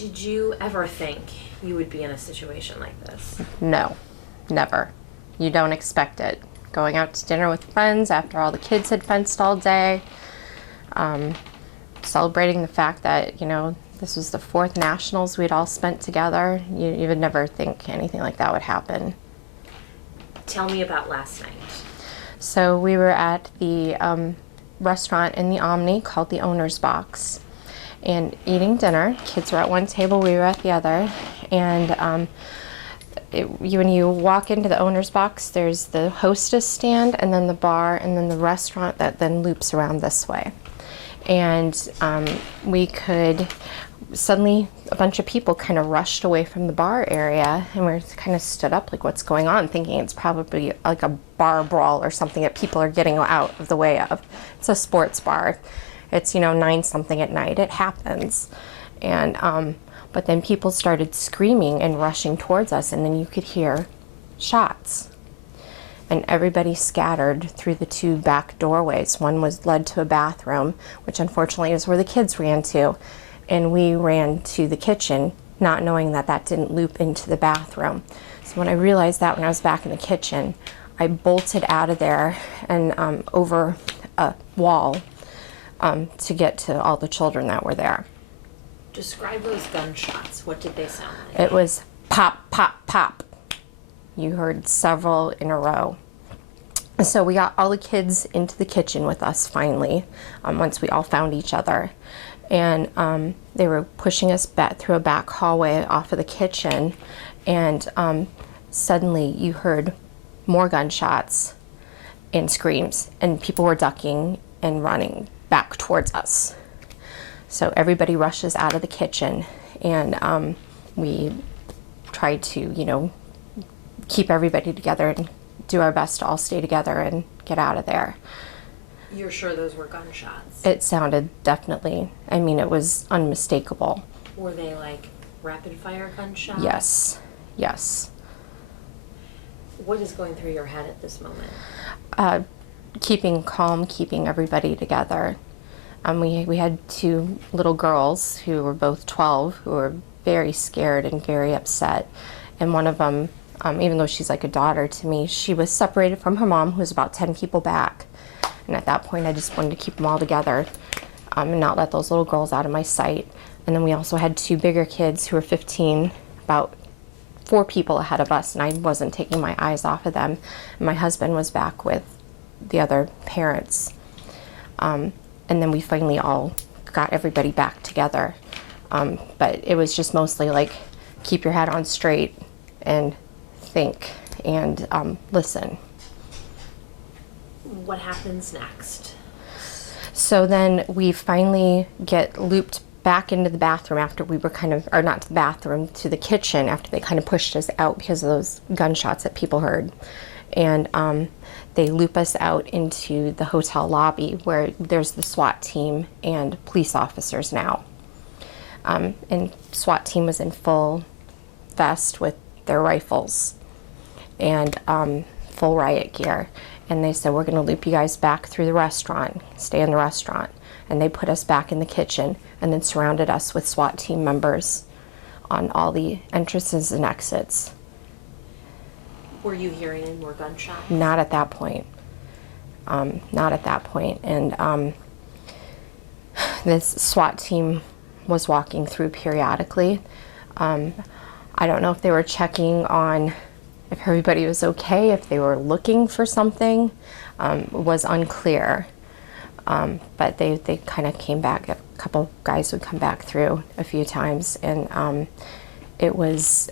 Did you ever think you would be in a situation like this? No, never. You don't expect it. Going out to dinner with friends after all the kids had fenced all day, celebrating the fact that, you know, this was the 4th Nationals we'd all spent together. You would never think anything like that would happen. Tell me about last night. So we were at the restaurant in the Omni called the Owner's Box and eating dinner. Kids were at one table, we were at the other. And when you walk into the Owner's Box, there's the hostess stand and then the bar and then the restaurant that then loops around this way. And suddenly a bunch of people kind of rushed away from the bar area, and we kind of stood up like, what's going on, thinking it's probably like a bar brawl or something that people are getting out of the way of. It's a sports bar. It's, you know, 9-something at night. It happens. And but then people started screaming and rushing towards us, and then you could hear shots. And everybody scattered through the 2 back doorways. One was led to a bathroom, which unfortunately is where the kids ran to. And we ran to the kitchen, not knowing that that didn't loop into the bathroom. So when I realized that when I was back in the kitchen, I bolted out of there and over a wall to get to all the children that were there. Describe those gunshots. What did they sound like? It was pop, pop, pop. You heard several in a row. So we got all the kids into the kitchen with us finally, once we all found each other. And they were pushing us back through a back hallway off of the kitchen, and suddenly you heard more gunshots and screams, and people were ducking and running back towards us. So everybody rushes out of the kitchen, and we tried to, you know, keep everybody together and do our best to all stay together and get out of there. You're sure those were gunshots? It sounded definitely, I mean, it was unmistakable. Were they like rapid fire gunshots? Yes, yes. What is going through your head at this moment? Keeping calm, keeping everybody together. We had 2 little girls who were both 12 who were very scared and very upset. And one of them, even though she's like a daughter to me, she was separated from her mom, who was about 10 people back. And at that point, I just wanted to keep them all together and not let those little girls out of my sight. And then we also had 2 bigger kids who were 15, about 4 people ahead of us, and I wasn't taking my eyes off of them. And my husband was back with the other parents. And then we finally all got everybody back together. But it was just mostly like, keep your head on straight and think and listen. What happens next? So then we finally get looped back into the bathroom after we were kind of, or not to the bathroom, to the kitchen after they kind of pushed us out because of those gunshots that people heard. And they loop us out into the hotel lobby where there's the SWAT team and police officers now. And SWAT team was in full vest with their rifles and full riot gear. And they said, we're going to loop you guys back through the restaurant, stay in the restaurant. And they put us back in the kitchen and then surrounded us with SWAT team members on all the entrances and exits. Were you hearing any more gunshots? Not at that point. Not at that point. And this SWAT team was walking through periodically. I don't know if they were checking on if everybody was okay, if they were looking for something, was unclear. But they kind of came back. A couple guys would come back through a few times, and it was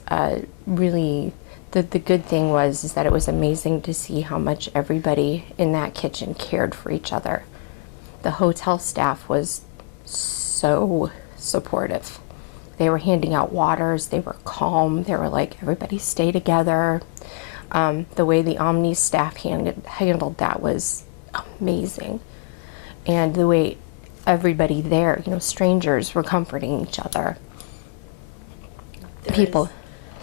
really, the good thing is that it was amazing to see how much everybody in that kitchen cared for each other. The hotel staff was so supportive. They were handing out waters, they were calm, they were like, everybody stay together. The way the Omni staff handled that was amazing. And the way everybody there, you know, strangers were comforting each other.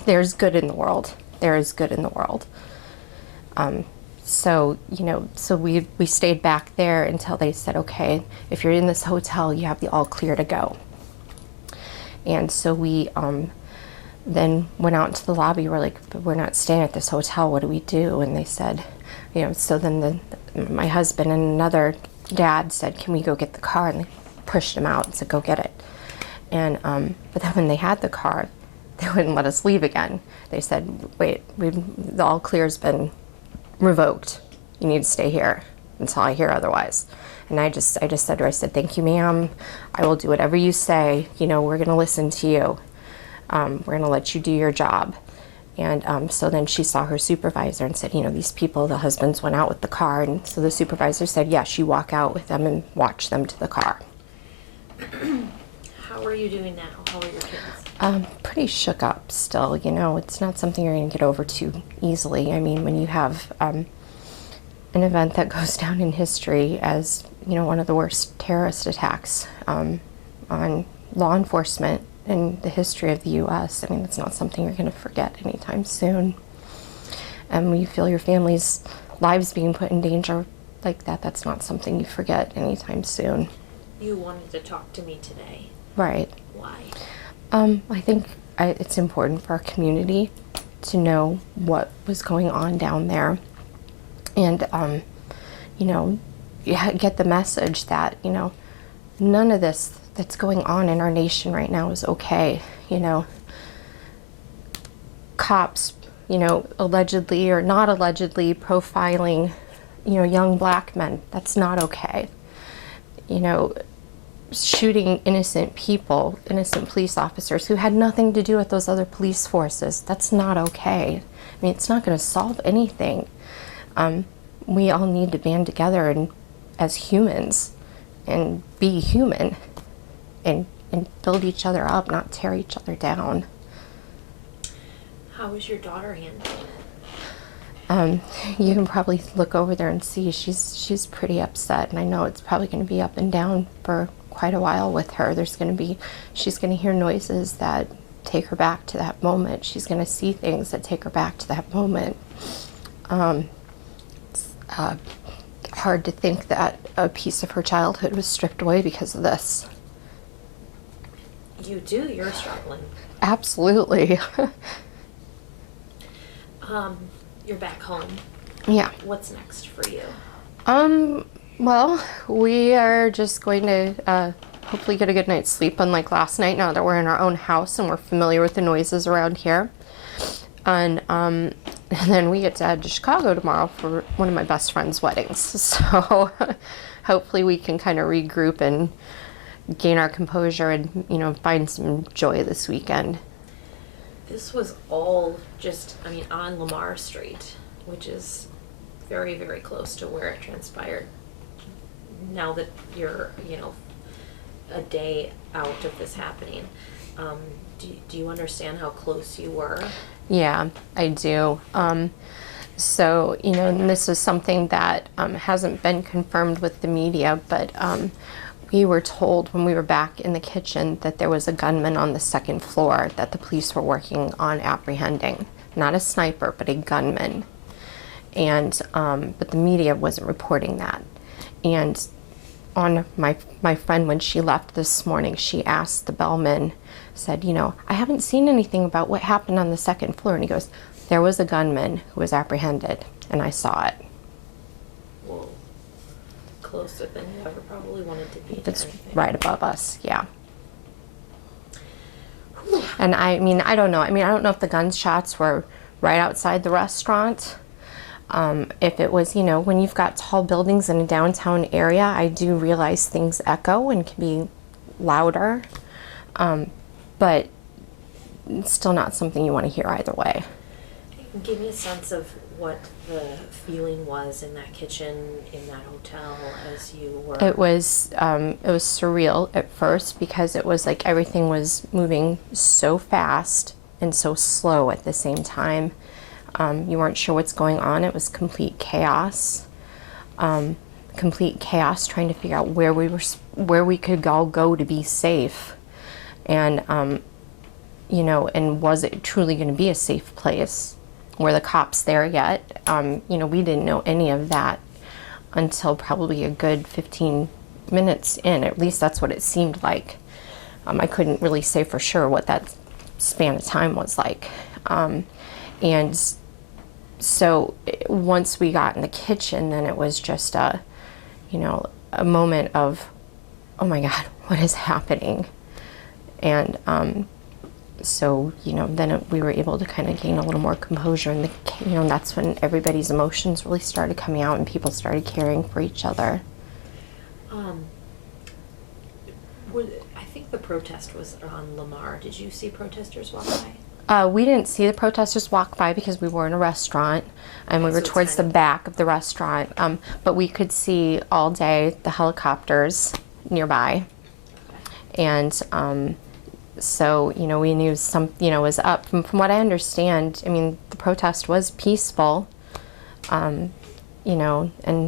There's good in the world. There is good in the world. So, you know, so we stayed back there until they said, okay, if you're in this hotel, you have the all clear to go. And so we then went out into the lobby. We're like, but we're not staying at this hotel. What do we do? And they said, so then my husband and another dad said, can we go get the car? And they pushed him out and said, go get it. And but then when they had the car, they wouldn't let us leave again. They said, wait, the all clear's been revoked. You need to stay here until I hear otherwise. And I just said to her, I said, thank you, ma'am. I will do whatever you say. We're going to listen to you. We're going to let you do your job. And so then she saw her supervisor and said, these people, the husbands went out with the car. And so the supervisor said, yes, you walk out with them and watch them to the car. How are you doing now? How are your kids? Pretty shook up still. It's not something you're going to get over too easily. I mean, when you have an event that goes down in history as, one of the worst terrorist attacks on law enforcement in the history of the U.S., I mean, it's not something you're going to forget anytime soon. And when you feel your family's lives being put in danger like that, that's not something you forget anytime soon. You wanted to talk to me today. Right. Why? I think it's important for our community to know what was going on down there. And, you get the message that, none of this that's going on in our nation right now is okay. Cops, allegedly or not allegedly profiling, young black men. That's not okay. Shooting innocent people, innocent police officers who had nothing to do with those other police forces. That's not okay. I mean, it's not going to solve anything. We all need to band together and as humans and be human and build each other up, not tear each other down. How is your daughter handling it? You can probably look over there and see she's pretty upset, and I know it's probably going to be up and down for quite a while with her. She's going to hear noises that take her back to that moment. She's going to see things that take her back to that moment. It's hard to think that a piece of her childhood was stripped away because of this. You're struggling. Absolutely. You're back home. Yeah. What's next for you? Well, we are just going to hopefully get a good night's sleep, unlike last night, now that we're in our own house and we're familiar with the noises around here. And then we get to head to Chicago tomorrow for one of my best friend's weddings. So hopefully we can kind of regroup and gain our composure and, find some joy this weekend. This was all just, on Lamar Street, which is very, very close to where it transpired. Now that you're, a day out of this happening, do you understand how close you were? Yeah, I do. So, and this is something that hasn't been confirmed with the media, but we were told when we were back in the kitchen that there was a gunman on the second floor that the police were working on apprehending. Not a sniper, but a gunman. And but the media wasn't reporting that. And on my friend, when she left this morning, she asked the bellman, said, I haven't seen anything about what happened on the second floor. And he goes, there was a gunman who was apprehended, and I saw it. Whoa. Closer than you ever probably wanted to be. It's right above us, yeah. Whew. And I don't know. I don't know if the gunshots were right outside the restaurant. If it was, when you've got tall buildings in a downtown area, I do realize things echo and can be louder. But it's still not something you want to hear either way. Give me a sense of what the feeling was in that kitchen, in that hotel, as you were... It was surreal at first because it was like everything was moving so fast and so slow at the same time. You weren't sure what's going on. It was complete chaos. Complete chaos trying to figure out where we could all go to be safe. And, and was it truly going to be a safe place? Were the cops there yet? We didn't know any of that until probably a good 15 minutes in. At least that's what it seemed like. I couldn't really say for sure what that span of time was like. And so once we got in the kitchen, then it was just a moment of, oh my God, what is happening? And so, then we were able to kind of gain a little more composure, and that's when everybody's emotions really started coming out and people started caring for each other. I think the protest was on Lamar. Did you see protesters walk by? We didn't see the protesters walk by because we were in a restaurant, and we were So towards the back of the restaurant. But we could see all day the helicopters nearby. Okay. And so, we knew was up. From what I understand, the protest was peaceful, and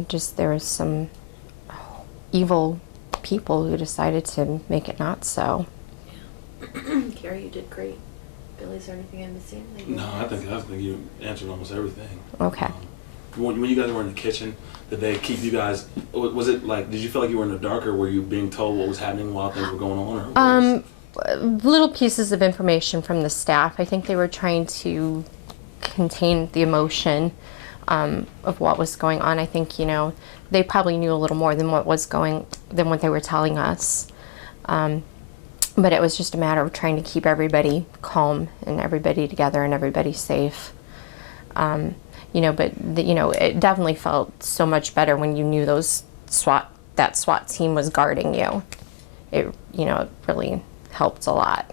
just there was some evil people who decided to make it not so. Yeah. Carrie, you did great. Billy, is there anything I'm missing? No, I think you answered almost everything. Okay. When you guys were in the kitchen, did they keep you guys? Was it like? Did you feel like you were in the dark, or were you being told what was happening while things were going on? Little pieces of information from the staff. I think they were trying to contain the emotion of what was going on. I think they probably knew a little more than what they were telling us. But it was just a matter of trying to keep everybody calm and everybody together and everybody safe. But it definitely felt so much better when you knew that SWAT team was guarding you. It really helped a lot.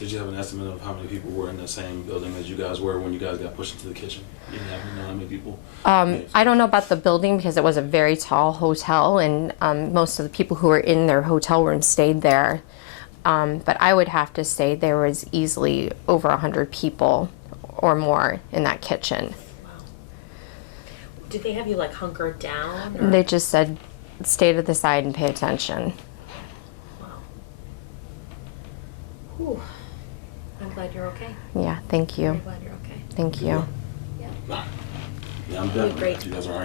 Did you have an estimate of how many people were in the same building as you guys were when you guys got pushed into the kitchen? You didn't happen to know how many people? I don't know about the building because it was a very tall hotel, and most of the people who were in their hotel room stayed there. But I would have to say there was easily over 100 people or more in that kitchen. Wow. Did they have you hunkered down? Or? They just said, stay to the side and pay attention. Wow. Whew. I'm glad you're okay. Yeah, thank you. I'm glad you're okay. Thank you. Yeah. Yeah, I'm Really done. great. You guys are all right.